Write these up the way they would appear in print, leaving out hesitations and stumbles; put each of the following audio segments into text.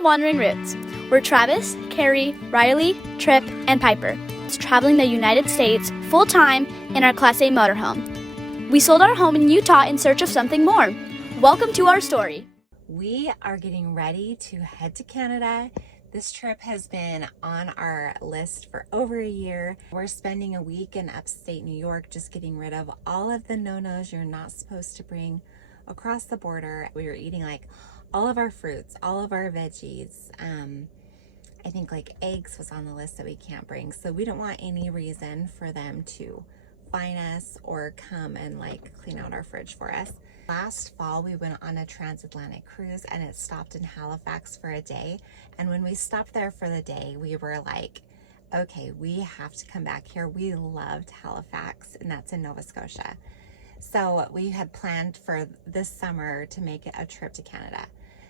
to Wandering Roots. We're Travis, Carrie, Rylie, Tripp, and Piper. It's traveling the United States full-time in our Class A motorhome. We sold our home in Utah in search of something more. Welcome to our story. We are getting ready to head to Canada. This trip has been on our list for over a year. We're spending a week in upstate New York, just getting rid of all of the no-nos you're not supposed to bring across the border. We were eating like all of our fruits, all of our veggies. I think like eggs was on the list that we can't bring. So we don't want any reason for them to fine us or come and like clean out our fridge for us. Last fall, we went on a transatlantic cruise and it stopped in Halifax for a day. And when we stopped there for the day, we were like, okay, we have to come back here. We loved Halifax, and that's in Nova Scotia. So we had planned for this summer to make a trip to Canada.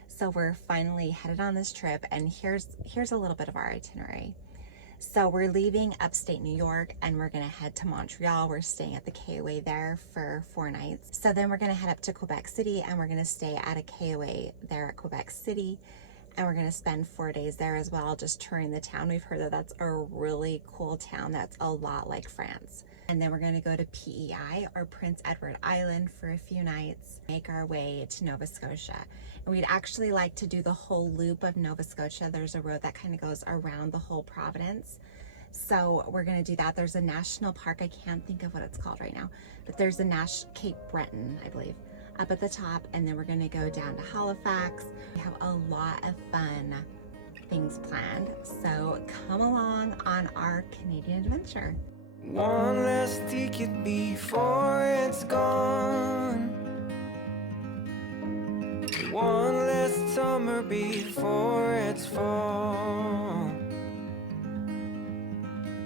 So we're finally headed on this trip, and here's a little bit of our itinerary. So we're leaving upstate New York and we're gonna head to Montreal. We're staying at the KOA there for 4 nights. So then we're gonna head up to Quebec City and we're gonna stay at a KOA there at Quebec City. And we're gonna spend 4 days there as well, just touring the town. We've heard that that's a really cool town that's a lot like France. And then we're gonna go to PEI, or Prince Edward Island, for a few nights, make our way to Nova Scotia. And we'd actually like to do the whole loop of Nova Scotia. There's a road that kind of goes around the whole province. So we're gonna do that. There's a national park, I can't think of what it's called right now, but there's a Cape Breton, I believe, up at the top. And then we're gonna go down to Halifax. We have a lot of fun things planned. So come along on our Canadian adventure. One less ticket before it's gone. One less summer before it's fall.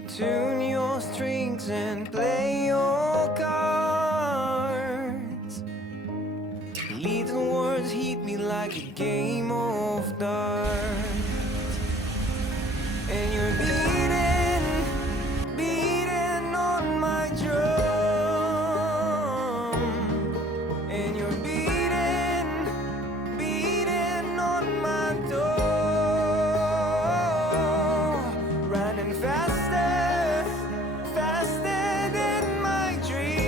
Tune your strings and play your cards. Little words hit me like a game of darts. And you're beating on my drum. And you're beating on my door. Running faster than my dreams.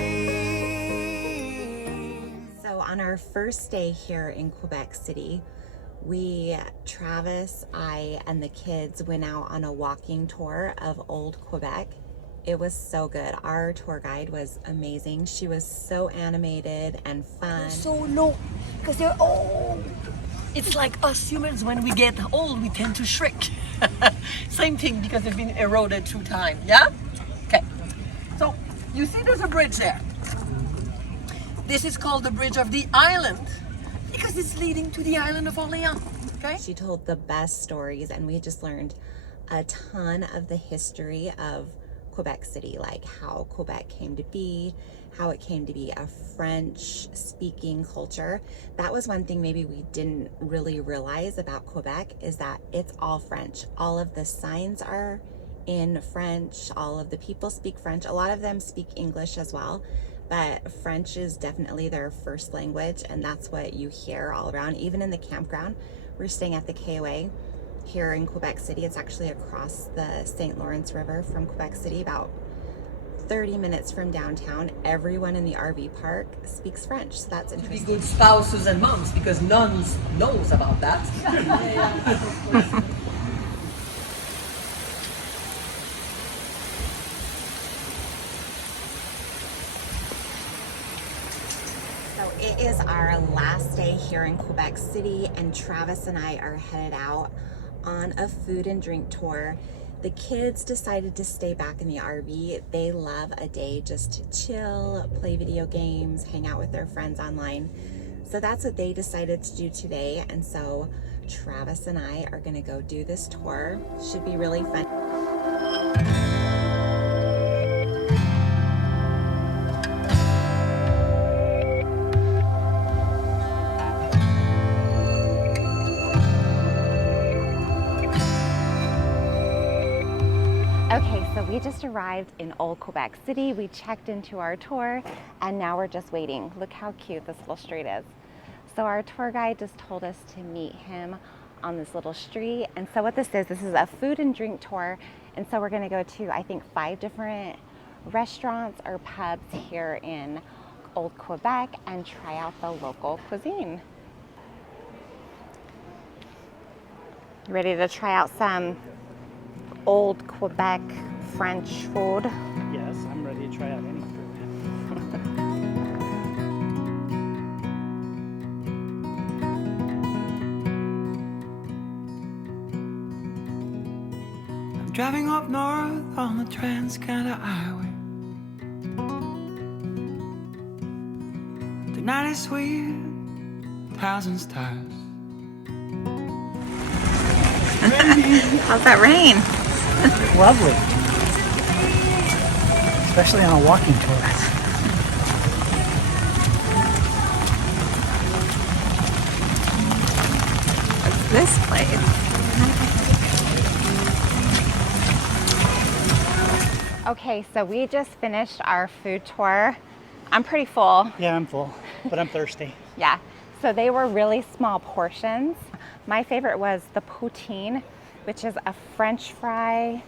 So on our first day here in Quebec City, Travis, I, and the kids went out on a walking tour of Old Quebec. It was so good. Our tour guide was amazing. She was so animated and fun. So low, because they're old. It's like us humans, when we get old, we tend to shrink. Same thing, because they've been eroded through time, yeah? Okay, so you see there's a bridge there. This is called the Bridge of the Island, because it's leading to the island of Orléans, okay? She told the best stories, and we just learned a ton of the history of Quebec City, like how Quebec came to be, how it came to be a French-speaking culture. That was one thing maybe we didn't really realize about Quebec, is that it's all French. All of the signs are in French. All of the people speak French. A lot of them speak English as well, but French is definitely their first language, and that's what you hear all around. Even in the campground, we're staying at the KOA here in Quebec City. It's actually across the St. Lawrence River from Quebec City, about 30 minutes from downtown. Everyone in the RV park speaks French, so that's interesting. Be good spouses and moms, because none knows about that. So it is our last day here in Quebec City, and Travis and I are headed out on a food and drink tour. The kids decided to stay back in the RV. They love a day just to chill, play video games, hang out with their friends online. So that's what they decided to do today. And so Travis and I are gonna go do this tour. Should be really fun. Okay, so we just arrived in Old Quebec City. We checked into our tour and now we're just waiting. Look how cute this little street is. So our tour guide just told us to meet him on this little street. And so what this is a food and drink tour. And so we're gonna go to, I think, 5 different restaurants or pubs here in Old Quebec and try out the local cuisine. Ready to try out some Old Quebec French food? Yes, I'm ready to try out any food. I'm driving up north on the Trans-Canada Highway. The night is sweet, 1,000 stars. How's that rain? Lovely. Especially on a walking tour. What's this place? Okay, so we just finished our food tour. I'm pretty full. Yeah, I'm full, but I'm thirsty. Yeah, so they were really small portions. My favorite was the poutine, which is a French fry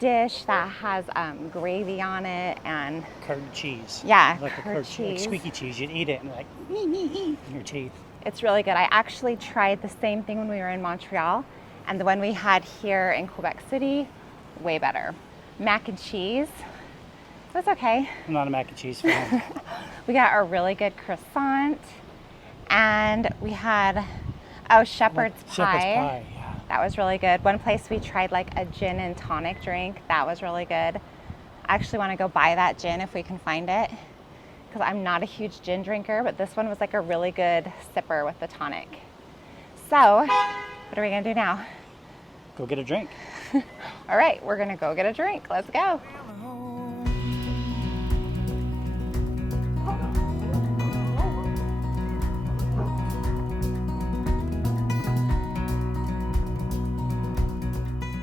dish that has gravy on it and Curd cheese. yeah, Like a curd cheese. Like squeaky cheese. You'd eat it and like in your teeth. it's really good. I actually tried the same thing when we were in Montreal, and the one we had here in Quebec City, way better. Mac and cheese, it was okay. I'm not a mac and cheese fan. We got a really good croissant, and we had shepherd's pie. Shepherd's pie, yeah. That was really good. One place we tried like a gin and tonic drink. That was really good. I actually want to go buy that gin if we can find it, because I'm not a huge gin drinker, but this one was like a really good sipper with the tonic. So, what are we gonna do now? Go get a drink. All right, we're gonna go get a drink. Let's go.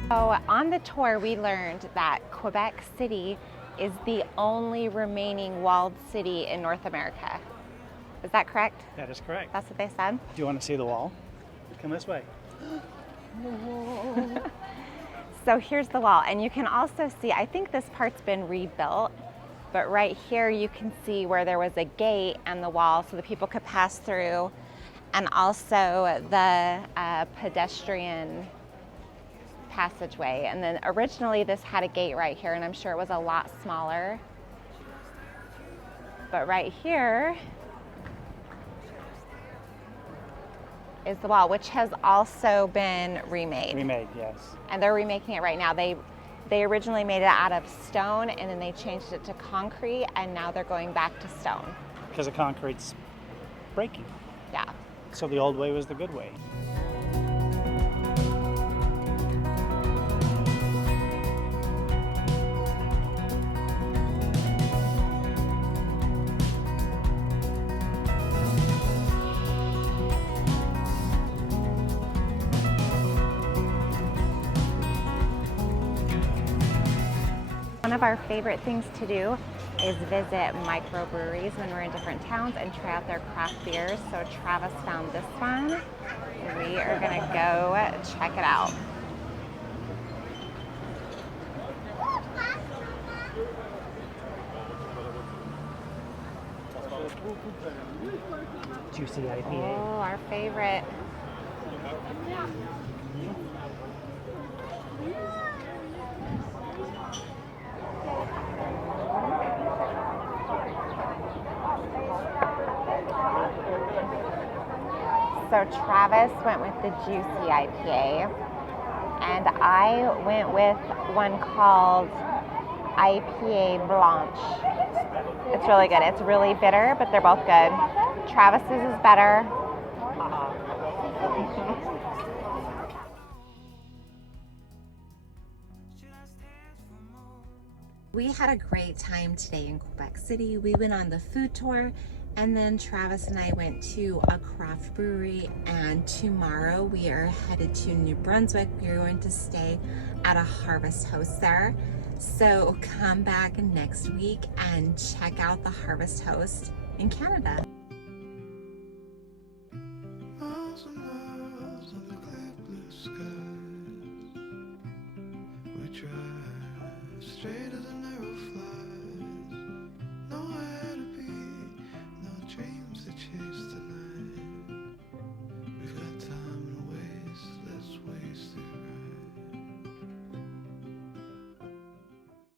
So on the tour, we learned that Quebec City is the only remaining walled city in North America. Is that correct? That is correct. That's what they said? Do you want to see the wall? Come this way. So here's the wall, and you can also see, I think this part's been rebuilt, but right here you can see where there was a gate and the wall so that people could pass through, and also the pedestrian passageway. And then originally this had a gate right here, and I'm sure it was a lot smaller. But right here is the wall, which has also been remade. Remade, yes. And they're remaking it right now. They originally made it out of stone, and then they changed it to concrete, and now they're going back to stone. Because the concrete's breaking. Yeah. So the old way was the good way. One of our favorite things to do is visit microbreweries when we're in different towns and try out their craft beers. So Travis found this one. We are gonna go check it out. Juicy IPA. Oh, our favorite. So Travis went with the juicy IPA, and I went with one called IPA Blanche. It's really good. It's really bitter, but they're both good. Travis's is better. We had a great time today in Quebec City. We went on the food tour, and then Travis and I went to a craft brewery, and tomorrow we are headed to New Brunswick. We are going to stay at a Harvest Host there. So come back next week and check out the Harvest Host in Canada. Miles and miles of the cliff dreams to chase tonight.